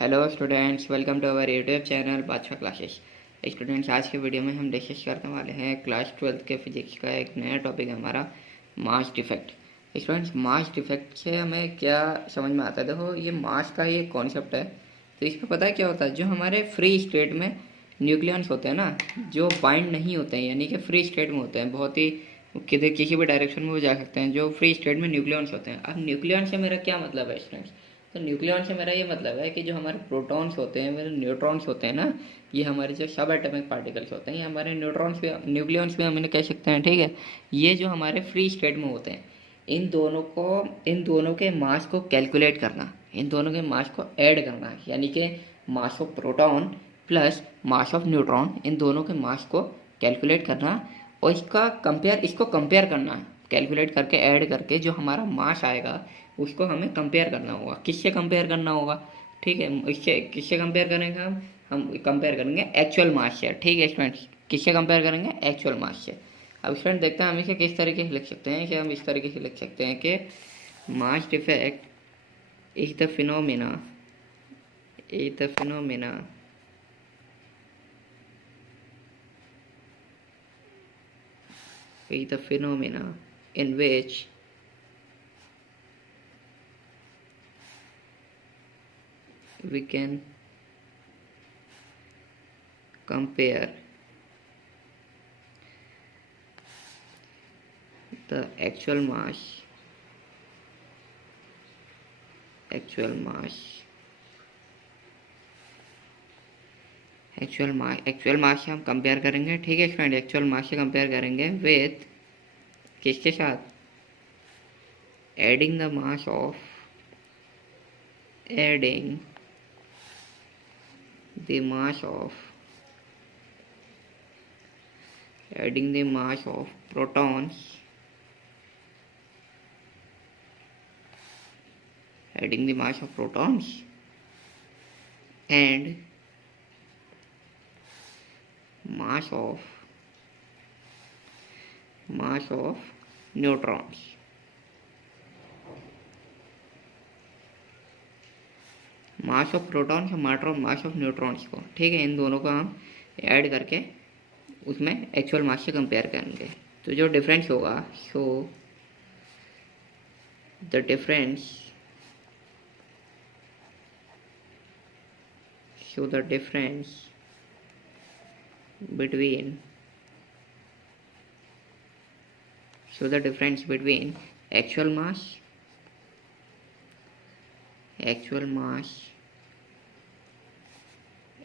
Hello students, welcome to our YouTube channel Badshah classes. Students, आज के video में हम डिस्कस करने वाले हैं क्लास 12th के फिजिक्स का एक नया टॉपिक है हमारा mass defect. Students, mass defect से हमें क्या समझ में आता है? देखो, ये मास का ये कॉन्सेप्ट है। तो इस पर पता है क्या होता है? जो हमारे फ्री स्टेट में न्यूक्लियंस होते हैं ना, जो बाइंड नहीं होते हैं, यानी कि फ्री स्टेट में होते हैं, बहुत ही किसी भी डायरेक्शन में वो जा सकते हैं, जो फ्री स्टेट में न्यूक्लियंस होते हैं। अब न्यूक्लियंस से मेरा क्या मतलब है स्टूडेंट्स? तो न्यूक्लियन से मेरा ये मतलब है कि जो हमारे प्रोटॉन्स होते हैं, मेरे न्यूट्रॉन्स होते हैं ना, ये हमारे जो सब एटॉमिक पार्टिकल्स होते हैं, ये हमारे न्यूट्रॉन्स भी, न्यूक्लियंस भी हम इन्हें कह सकते हैं। ठीक है, ये जो हमारे फ्री स्टेट में होते हैं, इन दोनों के मास को कैलकुलेट करना, इन दोनों के मास को ऐड करना, यानी कि mass of proton plus mass of neutron, इन दोनों के मास को कैलकुलेट करना और इसको कंपेयर करना, कैलकुलेट करके ऐड करके जो हमारा मास आएगा उसको हमें कंपेयर करना होगा। किससे कंपेयर करना होगा? ठीक है, इससे किससे कंपेयर करेंगे? हम कंपेयर करेंगे एक्चुअल मास से। ठीक है स्टूडेंट्स, किससे कंपेयर करेंगे? एक्चुअल मास से। अब स्टूडेंट देखते हैं हम इसे किस तरीके से लिख सकते हैं। इसे हम इस तरीके से लिख सकते हैं कि mass defect is the phenomena in which we can compare the actual mass से हम कंपेयर करेंगे। ठीक है स्टूडेंट, एक्चुअल मास से कंपेयर करेंगे विथ किसके साथ? Adding the mass of protons, and mass of neutrons। Mass of protons और मास ऑफ न्यूट्रॉन्स को, ठीक है, इन दोनों को हम ऐड करके उसमें एक्चुअल मास से कंपेयर करेंगे। तो जो डिफरेंस होगा, the difference between actual mass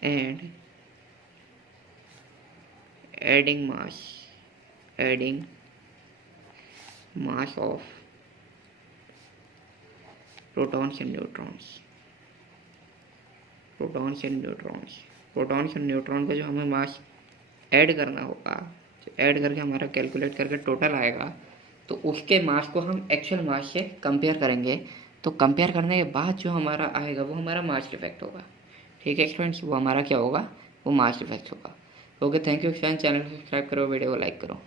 and adding mass of protons and neutrons। Protons और न्यूट्रॉन का जो हमें मास ऐड करना होगा, ऐड करके हमारा कैलकुलेट करके टोटल आएगा, तो उसके मास को हम एक्चुअल मास से कंपेयर करेंगे। तो कंपेयर करने के बाद जो हमारा आएगा वो हमारा मास डिफेक्ट होगा। ठीक है स्टूडेंट्स, वो हमारा क्या होगा? वो मास डिफेक्ट होगा। Okay, thank you friends. Channel को सब्सक्राइब करो, वीडियो को लाइक करो।